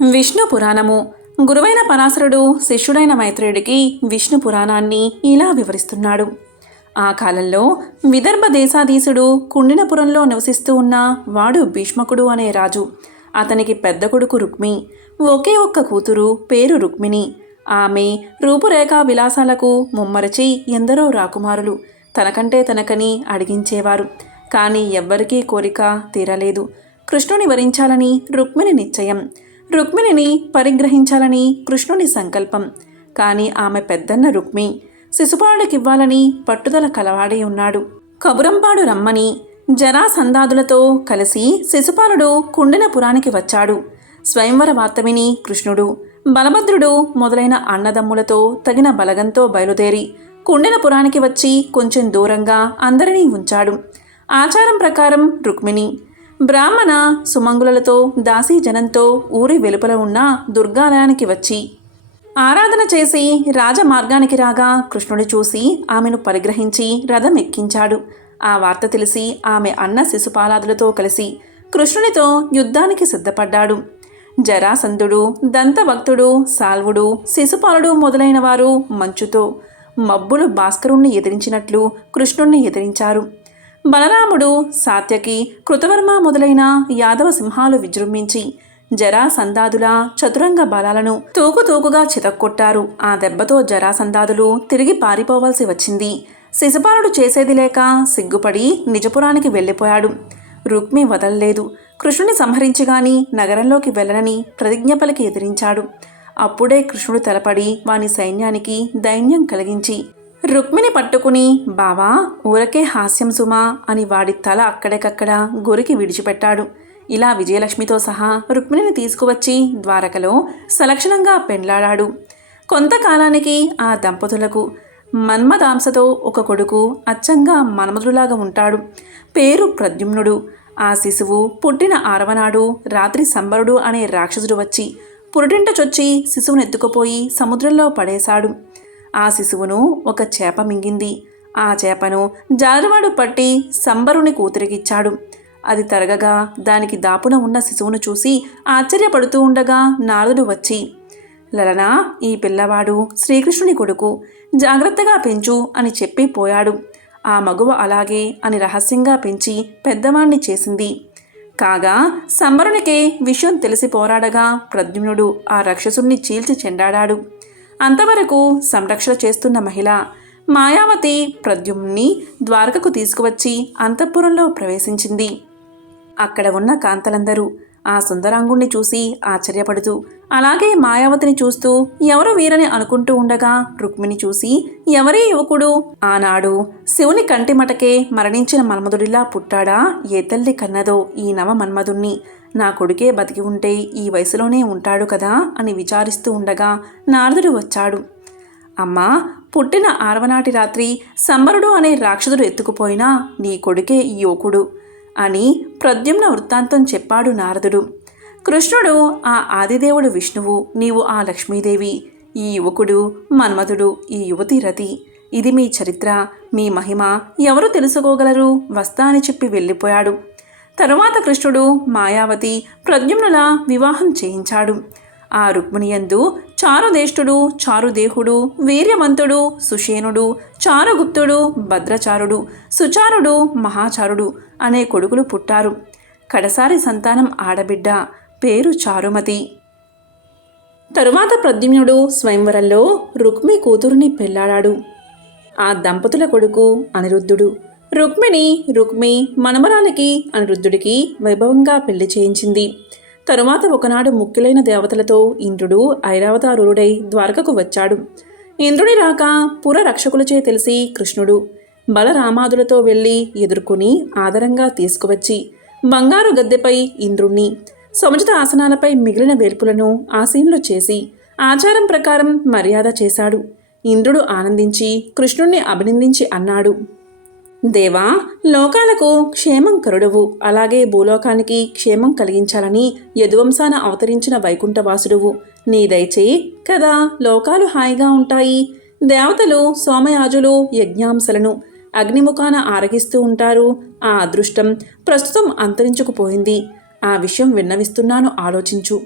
విష్ణు పురాణము. గురువైన పరాశరుడు శిష్యుడైన మైత్రేయుడికి విష్ణు పురాణాన్ని ఇలా వివరిస్తున్నాడు. ఆ కాలంలో విదర్భ దేశాధీశుడు కుండినపురంలో నివసిస్తూ ఉన్న వాడు భీష్మకుడు అనే రాజు. అతనికి పెద్ద కొడుకు రుక్మి, ఒకే ఒక్క కూతురు, పేరు రుక్మిణి. ఆమె రూపురేఖా విలాసాలకు ముమ్మరచి ఎందరో రాకుమారులు తనకని అడిగించేవారు. కానీ ఎవ్వరికీ కోరిక తీరలేదు. కృష్ణుని వరించాలని రుక్మిణి నిశ్చయం, రుక్మిణిని పరిగ్రహించాలని కృష్ణుని సంకల్పం. కానీ ఆమె పెద్దన్న రుక్మి శిశుపాలుడికివ్వాలని పట్టుదల కలవాడే ఉన్నాడు. కబురంపాడు రమ్మని జరాసంధాదులతో కలిసి శిశుపాలుడు కుండినపురానికి వచ్చాడు. స్వయంవర వార్త విని కృష్ణుడు, బలభద్రుడు మొదలైన అన్నదమ్ములతో తగిన బలగంతో బయలుదేరి కుండినపురానికి వచ్చి కొంచెం దూరంగా అందరినీ ఉంచాడు. ఆచారం ప్రకారం రుక్మిణి బ్రాహ్మణ సుమంగులతో దాసీజనంతో ఊరి వెలుపల ఉన్న దుర్గాలయానికి వచ్చి ఆరాధన చేసి రాజమార్గానికి రాగా కృష్ణుడి చూసి ఆమెను పరిగ్రహించి రథం ఎక్కించాడు. ఆ వార్త తెలిసి ఆమె అన్న శిశుపాలాదులతో కలిసి కృష్ణునితో యుద్ధానికి సిద్ధపడ్డాడు. జరాసంధుడు, దంతభక్తుడు, సాల్వుడు, శిశుపాలుడు మొదలైన వారు మంచుతో మబ్బులు భాస్కరుణ్ణి ఎదిరించినట్లు కృష్ణుణ్ణి ఎదిరించారు. బలరాముడు, సాత్యకి, కృతవర్మ మొదలైన యాదవ సింహాలు విజృంభించి జరాసంధాదుల చతురంగ బలాలను తూకుతూకుగా చితక్కొట్టారు. ఆ దెబ్బతో జరాసంధాదులు తిరిగి పారిపోవాల్సి వచ్చింది. శిశుపాలుడు చేసేది లేక సిగ్గుపడి నిజపురానికి వెళ్ళిపోయాడు. రుక్మి వదలలేదు. కృష్ణుని సంహరించిగాని నగరంలోకి వెళ్ళనని ప్రతిజ్ఞ పలికి ఎదిరించాడు. అప్పుడే కృష్ణుడు తలపడి వాని సైన్యానికి దైన్యం కలిగించి రుక్మిని పట్టుకుని, బావా ఊరకే హాస్యం సుమా అని వాడి తల అక్కడికక్కడ గొరికి విడిచిపెట్టాడు. ఇలా విజయలక్ష్మితో సహా రుక్మిణిని తీసుకువచ్చి ద్వారకలో సలక్షణంగా పెండ్లాడాడు. కొంతకాలానికి ఆ దంపతులకు మన్మదాంసతో ఒక కొడుకు అచ్చంగా మన్మధులాగా ఉంటాడు. పేరు ప్రద్యుమ్నుడు. ఆ శిశువు పుట్టిన 6వ నాడు రాత్రి సంబరుడు అనే రాక్షసుడు వచ్చి పురిటింట చొచ్చి శిశువునెత్తుకుపోయి సముద్రంలో పడేశాడు. ఆ శిశువును ఒక చేప మింగింది. ఆ చేపను జాలవాడు పట్టి సంబరుని కూతురికిచ్చాడు. అది తరగగా దానికి దాపున ఉన్న శిశువును చూసి ఆశ్చర్యపడుతూ ఉండగా నారదుడు వచ్చి, లలనా, ఈ పిల్లవాడు శ్రీకృష్ణుని కొడుకు, జాగ్రత్తగా పెంచు అని చెప్పి పోయాడు. ఆ మగువ అలాగే అని రహస్యంగా పెంచి పెద్దవాణ్ణి చేసింది. కాగా సంబరునికే విషయం తెలిసి పోరాడగా ప్రద్యుమ్నుడు ఆ రాక్షసుణ్ణి చీల్చి చెండాడాడు. అంతవరకు సంరక్షణ చేస్తున్న మహిళ మాయావతి ప్రద్యుమ్ని ద్వారకకు తీసుకువచ్చి అంతఃపురంలో ప్రవేశించింది. అక్కడ ఉన్న కాంతలందరూ ఆ సుందరాంగుణ్ణి చూసి ఆశ్చర్యపడుతూ, అలాగే మాయావతిని చూస్తూ ఎవరు వీరని అనుకుంటూ ఉండగా రుక్మిణి చూసి, ఎవరీ యువకుడు ఆనాడు శివుని కంటిమటకే మరణించిన మన్మధుడిలా పుట్టాడా? ఏ తల్లి కన్నదో ఈ నవ మన్మధుణ్ణి? నా కొడుకే బతికి ఉంటే ఈ వయసులోనే ఉంటాడు కదా అని విచారిస్తూ ఉండగా నారదుడు వచ్చాడు. అమ్మా, పుట్టిన 6వ నాటి రాత్రి సంబరుడు అనే రాక్షసుడు ఎత్తుకుపోయినా నీ కొడుకే ఈ యువకుడు అని ప్రద్యుమ్న వృత్తాంతం చెప్పాడు నారదుడు. కృష్ణుడు ఆ ఆదిదేవుడు విష్ణువు, నీవు ఆ లక్ష్మీదేవి, ఈ యువకుడు మన్మధుడు, ఈ యువతి రతి. ఇది మీ చరిత్ర, మీ మహిమ ఎవరు తెలుసుకోగలరు? వస్తా అని చెప్పి వెళ్ళిపోయాడు. తరువాత కృష్ణుడు మాయావతి ప్రద్యుమ్నుల వివాహం చేయించాడు. ఆ రుక్మిణియందు చారుదేష్టుడు, చారుదేహుడు, వీర్యవంతుడు, సుషేనుడు, చారుగుప్తుడు, భద్రచారుడు, సుచారుడు, మహాచారుడు అనే కొడుకులు పుట్టారు. కడసారి సంతానం ఆడబిడ్డ, పేరు చారుమతి. తరువాత ప్రద్యుమ్నుడు స్వయంవరంలో రుక్మి కూతురుని పెళ్లాడాడు. ఆ దంపతుల కొడుకు అనిరుద్ధుడు. రుక్మి మనమరాలికి అనిరుద్ధుడికి వైభవంగా పెళ్లి చేయించింది. తరువాత ఒకనాడు ముఖ్యులైన దేవతలతో ఇంద్రుడు ఐరావతారూరుడై ద్వారకకు వచ్చాడు. ఇంద్రుడి రాక పుర రక్షకులచే తెలిసి కృష్ణుడు బలరామాదులతో వెళ్ళి ఎదుర్కొని ఆదరంగా తీసుకువచ్చి బంగారు గద్దెపై ఇంద్రుణ్ణి, సముచిత ఆసనాలపై మిగిలిన వేల్పులను ఆసీనులు చేసి ఆచారం ప్రకారం మర్యాద చేశాడు. ఇంద్రుడు ఆనందించి కృష్ణుణ్ణి అభినందించి అన్నాడు, దేవా, లోకాలకు క్షేమం కరుడవు, అలాగే భూలోకానికి క్షేమం కలిగించాలని యదువంశాన అవతరించిన వైకుంఠవాసుడువు. నీ దయచేయి కదా లోకాలు హాయిగా ఉంటాయి. దేవతలు సోమయాజులు యజ్ఞాంశలను అగ్నిముఖాన ఆరగిస్తూ ఉంటారు. ఆ అదృష్టం ప్రస్తుతం అంతరించుకుపోయింది. ఆ విషయం విన్నవిస్తున్నాను, ఆలోచించు.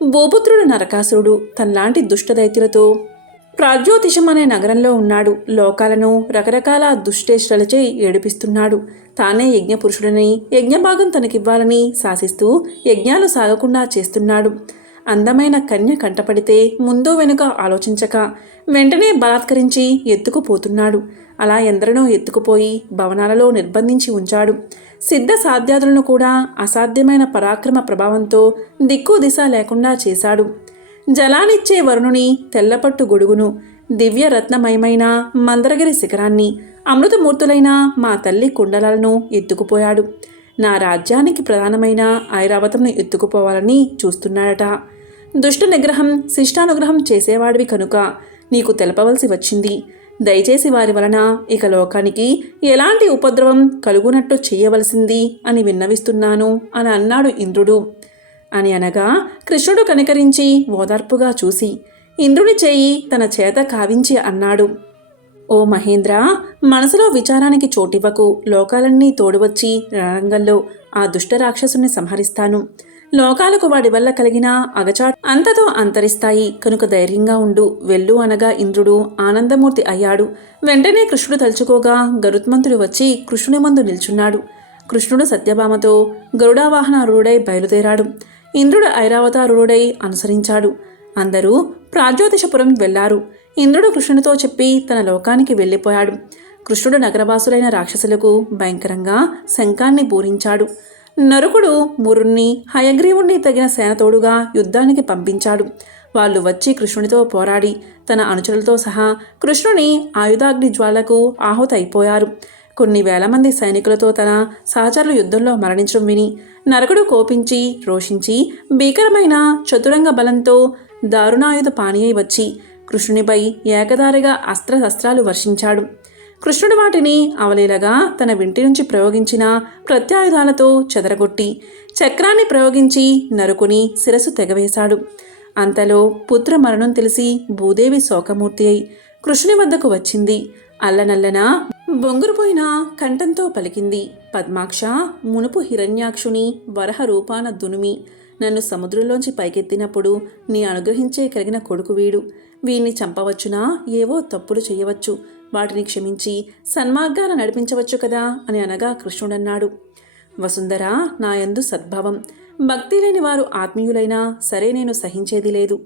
భూపుత్రుడు నరకాసురుడు తనలాంటి దుష్టదైత్యులతో ప్రాగ్జ్యోతిషం అనే నగరంలో ఉన్నాడు. లోకాలను రకరకాల దుష్టేష్టలచే ఏడిపిస్తున్నాడు. తానే యజ్ఞపురుషుడని, యజ్ఞభాగం తనకివ్వాలని శాసిస్తూ యజ్ఞాలు సాగకుండా చేస్తున్నాడు. అందమైన కన్య కంటపడితే ముందు వెనుక ఆలోచించక వెంటనే బలాత్కరించి ఎత్తుకుపోతున్నాడు. అలా ఎందరినో ఎత్తుకుపోయి భవనాలలో నిర్బంధించి ఉంచాడు. సిద్ధ సాధ్యాదులను కూడా అసాధ్యమైన పరాక్రమ ప్రభావంతో దిక్కు దిశ లేకుండా చేశాడు. జలానిచ్చే వరుణుని, తెల్లపట్టు గొడుగును, దివ్య రత్నమయమైన మందరగిరి శిఖరాన్ని, అమృతమూర్తులైన మా తల్లి కుండలాలను ఎత్తుకుపోయాడు. నా రాజ్యానికి ప్రధానమైన ఐరావతంను ఎత్తుకుపోవాలని చూస్తున్నాడట. దుష్ట నిగ్రహం శిష్టానుగ్రహం చేసేవాడివి కనుక నీకు తెలపవలసి వచ్చింది. దయచేసి వారి వలన ఇక లోకానికి ఎలాంటి ఉపద్రవం కలుగునట్టు చేయవలసింది అని విన్నవిస్తున్నాను అని అన్నాడు ఇంద్రుడు. అని అనగా కృష్ణుడు కనికరించి ఓదార్పుగా చూసి ఇంద్రుని చేయి తన చేత కావించి అన్నాడు, ఓ మహేంద్ర, మనసులో విచారానికి చోటివ్వకు. లోకాలన్నీ తోడువచ్చి రణరంగంలో ఆ దుష్ట రాక్షసుని సంహరిస్తాను. లోకాలకు వాడి వల్ల కలిగిన అగచాటు అంతతో అంతరిస్తాయి కనుక ధైర్యంగా ఉండు. వెళ్ళు అనగా ఇంద్రుడు ఆనందమూర్తి అయ్యాడు. వెంటనే కృష్ణుడు తలుచుకోగా గరుత్మంతుడు వచ్చి కృష్ణుని ముందు నిల్చున్నాడు. కృష్ణుడు సత్యభామతో గరుడావాహనారూఢై బయలుదేరాడు. ఇంద్రుడు ఐరావతారూఢై అనుసరించాడు. అందరూ ప్రాగ్జ్యోతిషపురం వెళ్లారు. ఇంద్రుడు కృష్ణునితో చెప్పి తన లోకానికి వెళ్ళిపోయాడు. కృష్ణుడు నగరవాసులైన రాక్షసులకు భయంకరంగా శంఖాన్ని పూరించాడు. నరుకుడు మురుణ్ణి, హయగ్రీవుణ్ణి తగిన సేనతోడుగా యుద్ధానికి పంపించాడు. వాళ్ళు వచ్చి కృష్ణునితో పోరాడి తన అనుచరులతో సహా కృష్ణుని ఆయుధాగ్ని జ్వాలకు ఆహుతైపోయారు. కొన్ని వేల మంది సైనికులతో తన సహచరులు యుద్ధంలో మరణించడం విని నరకుడు కోపించి రోషించి భీకరమైన చతురంగ బలంతో దారుణాయుధ పానీయై వచ్చి కృష్ణునిపై ఏకదారిగా అస్త్రశస్త్రాలు వర్షించాడు. కృష్ణుడు వాటిని అవలీలగా తన వింటి నుంచి ప్రయోగించిన ప్రత్యాయుధాలతో చెదరగొట్టి చక్రాన్ని ప్రయోగించి నరుకుని శిరస్సు తెగవేశాడు. అంతలో పుత్ర మరణం తెలిసి భూదేవి శోకమూర్తి అయి కృష్ణుని వద్దకు వచ్చింది. అల్లనల్లన బొంగురుపోయిన కంఠంతో పలికింది, పద్మాక్ష, మునుపు హిరణ్యాక్షుని వరహ రూపాన దునుమి నన్ను సముద్రంలోంచి పైకెత్తినప్పుడు నీ అనుగ్రహించే కలిగిన కొడుకు వీడు. వీణ్ణి చంపవచ్చునా? ఏవో తప్పులు చేయవచ్చు. వాటిని క్షమించి సన్మార్గాన నడిపించవచ్చు కదా అని అనగా కృష్ణుడన్నాడు, వసుంధర, నాయందు సద్భావం, భక్తి లేని వారు ఆత్మీయులైనా సరే నేను సహించేది లేదు.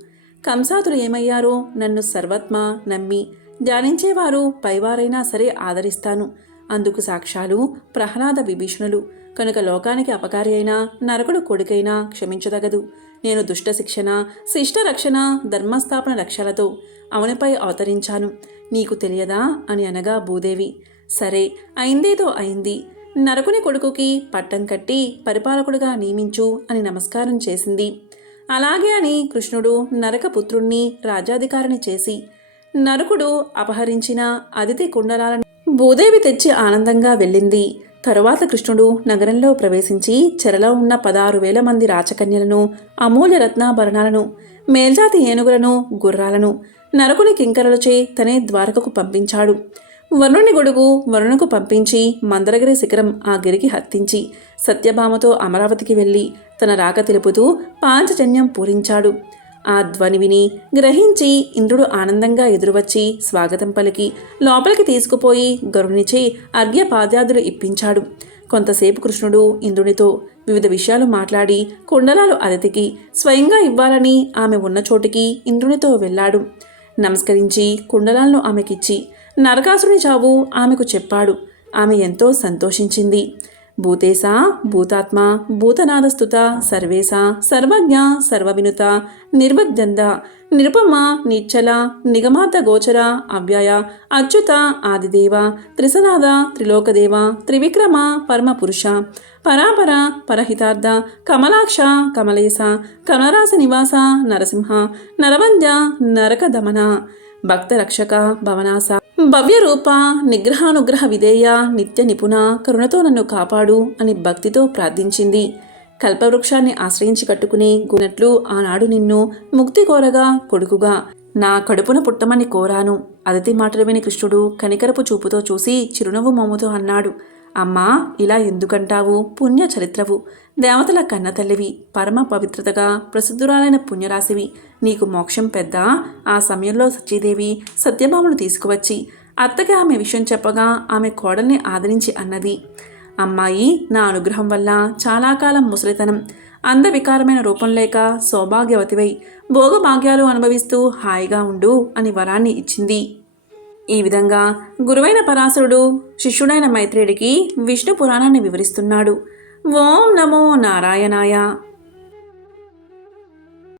కంసాతులు ఏమయ్యారో నన్ను సర్వత్మా నమ్మి ధ్యానించేవారు పైవారైనా సరే ఆదరిస్తాను. అందుకు సాక్ష్యాలు ప్రహ్లాద విభీషణులు. కనుక లోకానికి అపకారి అయినా నరకుడు కొడుకైనా క్షమించదగదు. నేను దుష్ట శిక్షణ, శిష్ట రక్షణ, ధర్మస్థాపన లక్ష్యాలతో అవనిపై అవతరించాను. నీకు తెలియదా అని అనగా భూదేవి, సరే, అయిందేదో అయింది. నరకుని కొడుకుకి పట్టం కట్టి పరిపాలకుడుగా నియమించు అని నమస్కారం చేసింది. అలాగే అని కృష్ణుడు నరకపుత్రుణ్ణి రాజ్యాధికారిని చేసి నరకుడు అపహరించిన అదితి కుండలాలని భూదేవి తెచ్చి ఆనందంగా వెళ్ళింది. తరువాత కృష్ణుడు నగరంలో ప్రవేశించి చెరలో ఉన్న 16,000 మంది రాచకన్యలను, అమూల్య రత్నాభరణాలను, మేల్జాతి ఏనుగులను, గుర్రాలను నరకుని కింకరలచే తనే ద్వారకకు పంపించాడు. వరుణుని గొడుగు వరుణుకు పంపించి మందరగిరి శిఖరం ఆ గిరికి హత్తించి సత్యభామతో అమరావతికి వెళ్ళి తన రాక తెలుపుతూ పాంచజన్యం పూరించాడు. ఆ ధ్వని విని గ్రహించి ఇంద్రుడు ఆనందంగా ఎదురువచ్చి స్వాగతం పలికి లోపలికి తీసుకుపోయి గరునిచే అర్ఘ్యపాద్యాదులు ఇప్పించాడు. కొంతసేపు కృష్ణుడు ఇంద్రునితో వివిధ విషయాలు మాట్లాడి కుండలాలు అతిథికి స్వయంగా ఇవ్వాలని ఆమె ఉన్న చోటికి ఇంద్రునితో వెళ్ళాడు. నమస్కరించి కుండలాలను ఆమెకిచ్చి నరకాసురుని చావు ఆమెకు చెప్పాడు. ఆమె ఎంతో సంతోషించింది. భూతేశ, భూతాత్మ, భూతనాదస్తుత, సర్వేశ, సర్వజ్ఞ, సర్వవినుత, నిర్వద్యంద, నిరుపమ, నిచ్చల, నిగమార్థ గోచర, అవ్యయ, అచ్యుత, ఆదిదేవ, త్రిసనాద, త్రిలోకదేవ, త్రివిక్రమ, పరమపురుష, పరాపర, పరహితార్థ, కమలాక్ష, కమలేశ, కమలరాశి నివాస, నరసింహ, నరవంద్య, నరకదమన, భక్తరక్షక, భవనాస, భవ్యరూప, నిగ్రహానుగ్రహ విధేయ, నిత్య నిపుణ, కరుణతో నన్ను కాపాడు అని భక్తితో ప్రార్థించింది. కల్పవృక్షాన్ని ఆశ్రయించి కట్టుకుని గునట్లు ఆనాడు నిన్ను ముక్తి కోరగా కొడుకుగా నా కడుపున పుట్టమని కోరాను. అదితి మాటలు విని కృష్ణుడు కనికరపు చూపుతో చూసి చిరునవ్వు మోముతో అన్నాడు, అమ్మా, ఇలా ఎందుకంటావు? పుణ్య చరిత్రవు. దేవతల కన్నతల్లివి, పరమ పవిత్రతగా ప్రసిద్ధురాలైన పుణ్యరాశివి. నీకు మోక్షం పెద్ద. ఆ సమయంలో సచీదేవి సత్యభామను తీసుకువచ్చి అత్తకి ఆమె విషయం చెప్పగా ఆమె కోడల్ని ఆదరించి అన్నది, అమ్మాయి, నా అనుగ్రహం వల్ల చాలా కాలం ముసలితనం, అందవికారమైన రూపం లేక సౌభాగ్యవతివై భోగభాగ్యాలు అనుభవిస్తూ హాయిగా ఉండు అని వరాన్ని ఇచ్చింది. ఈ విధంగా గురువైన పరాశరుడు శిష్యుడైన మైత్రేయుడికి విష్ణు పురాణాన్ని వివరిస్తున్నాడు. ఓం నమో నారాయణాయ.